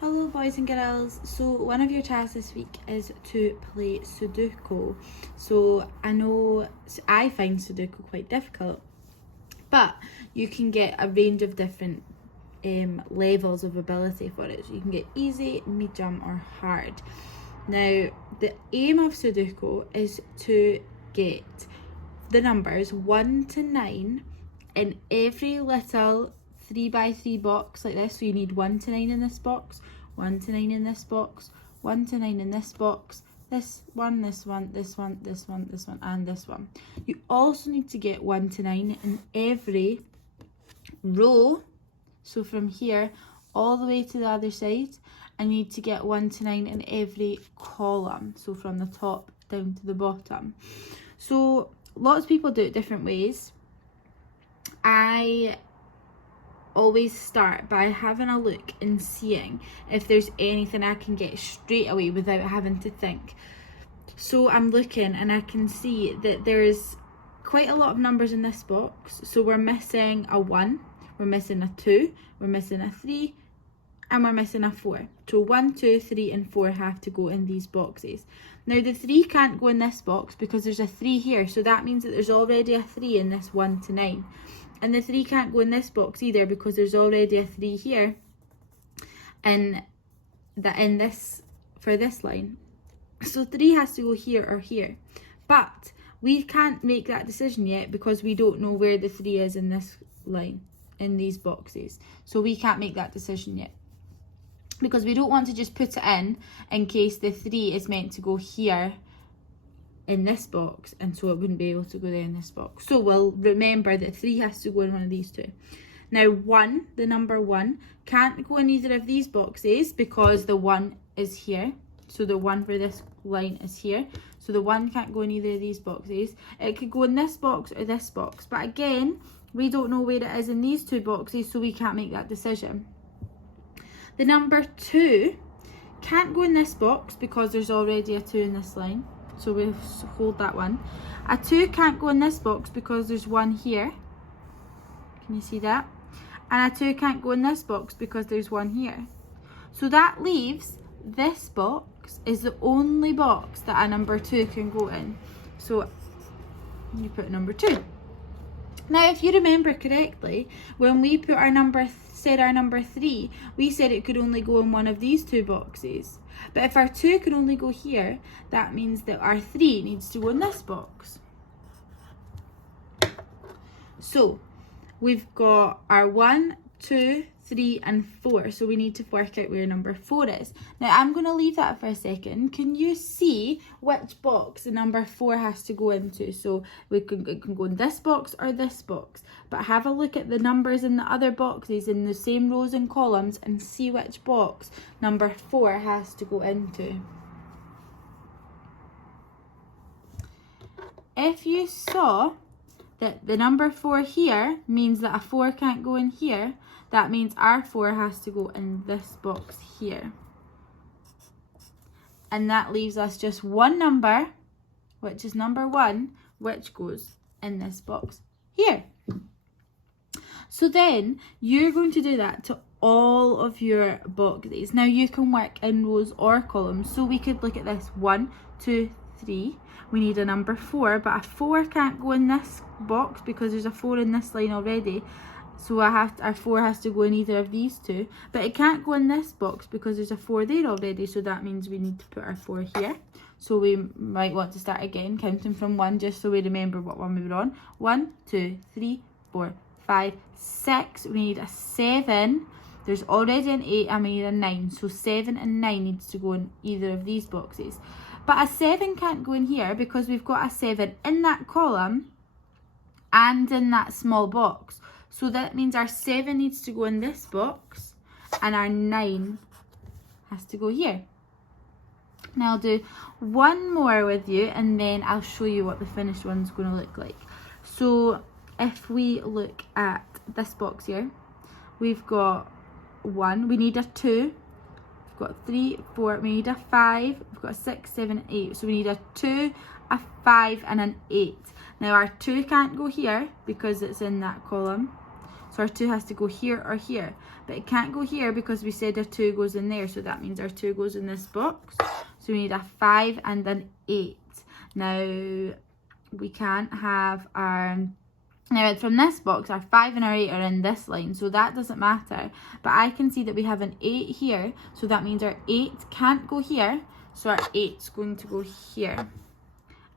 Hello boys and girls, so one of your tasks this week is to play Sudoku. So I find Sudoku quite difficult, but you can get a range of different levels of ability for it. So you can get easy, medium or hard. Now the aim of Sudoku is to get the numbers 1 to 9 in every little 3x3 box like this. So you need 1 to 9 in this box, 1 to 9 in this box, 1 to 9 in this box, this one, this one, this one, this one, this one, and this one. You also need to get 1 to 9 in every row. So from here all the way to the other side, I need to get 1 to 9 in every column. So from the top down to the bottom. So lots of people do it different ways. I always start by having a look and seeing if there's anything I can get straight away without having to think. So I'm looking and I can see that there's quite a lot of numbers in this box. So we're missing a 1, we're missing a 2, we're missing a 3, and we're missing a 4. So 1, 2, 3 and 4 have to go in these boxes. Now the 3 can't go in this box because there's a 3 here, so that means that there's already a 3 in this 1 to 9. And the 3 can't go in this box either because there's already a 3 here and for this line. So 3 has to go here or here. But we can't make that decision yet because we don't know where the 3 is in this line, in these boxes. So we can't make that decision yet, because we don't want to just put it in case the 3 is meant to go here in this box, and so it wouldn't be able to go there in this box. So we'll remember that 3 has to go in one of these two. Now 1, the number 1, can't go in either of these boxes because the 1 is here. So the 1 for this line is here. So the 1 can't go in either of these boxes. It could go in this box or this box. But again, we don't know where it is in these two boxes, so we can't make that decision. The number 2 can't go in this box because there's already a 2 in this line. So we'll hold that one. A 2 can't go in this box because there's 1 here. Can you see that? And a 2 can't go in this box because there's 1 here. So that leaves this box is the only box that a number 2 can go in. So you put number 2. Now if you remember correctly, when we put our number 3, we said it could only go in one of these two boxes. But if our 2 can only go here, that means that our 3 needs to go in this box. So we've got our 1, 2, 3 and 4. So we need to work out where number 4 is. Now I'm going to leave that for a second. Can you see which box the number 4 has to go into? So it can go in this box or this box. But have a look at the numbers in the other boxes in the same rows and columns and see which box number 4 has to go into. If you saw that the number 4 here means that a 4 can't go in here, that means our 4 has to go in this box here. And that leaves us just one number, which is number 1, which goes in this box here. So then you're going to do that to all of your boxes. Now you can work in rows or columns. So we could look at this 1, 2, 3. We need a number 4, but a 4 can't go in this box because there's a 4 in this line already. So our 4 has to go in either of these two, but it can't go in this box because there's a 4 there already. So that means we need to put our 4 here. So we might want to start again, counting from 1, just so we remember what one we were on. 1, 2, 3, 4, 5, 6. We need a 7. There's already an 8 and we need a 9. So 7 and 9 needs to go in either of these boxes. But a 7 can't go in here because we've got a 7 in that column and in that small box. So that means our 7 needs to go in this box and our 9 has to go here. Now I'll do one more with you and then I'll show you what the finished one's going to look like. So if we look at this box here, we've got 1, we need a 2, we've got 3, 4, we need a 5, we've got a 6, 7, 8. So we need a 2, a 5 and an 8. Now our 2 can't go here because it's in that column. So our 2 has to go here or here. But it can't go here because we said our 2 goes in there. So that means our 2 goes in this box. So we need a 5 and an 8. Now, we can't have our... Now, from this box, our 5 and our 8 are in this line, so that doesn't matter. But I can see that we have an 8 here, so that means our 8 can't go here, so our 8's going to go here.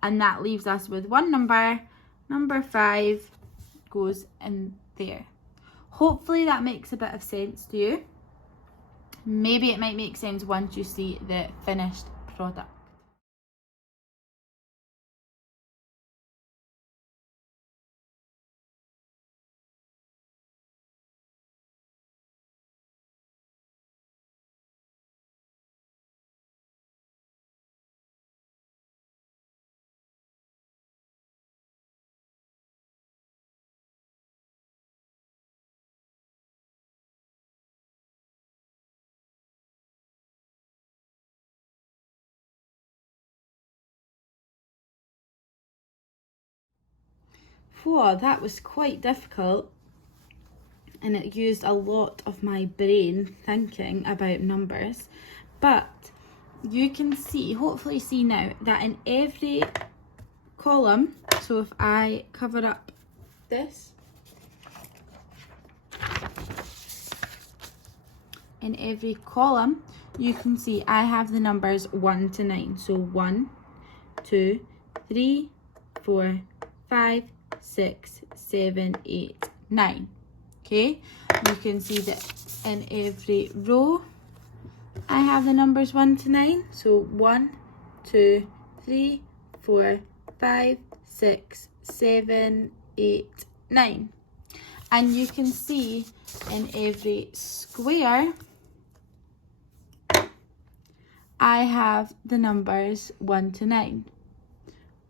And that leaves us with one number. Number 5 goes in there. Hopefully that makes a bit of sense to you. Maybe it might make sense once you see the finished product. Whoa, that was quite difficult, and it used a lot of my brain thinking about numbers. But you can see, hopefully see now, that in every column, so if I cover up this, in every column you can see I have the numbers 1 to 9. So 1, 2, 3, 4, 5, 6, 7, 8, 9. Okay, you can see that in every row I have the numbers 1 to 9. So 1, 2, 3, 4, 5, 6, 7, 8, 9. And you can see in every square I have the numbers 1 to 9.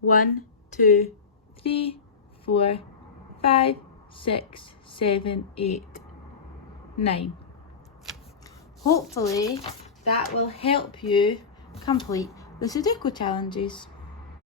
1, 2, 3, 4, 5, 6, 7, 8, 9. Hopefully that will help you complete the Sudoku challenges.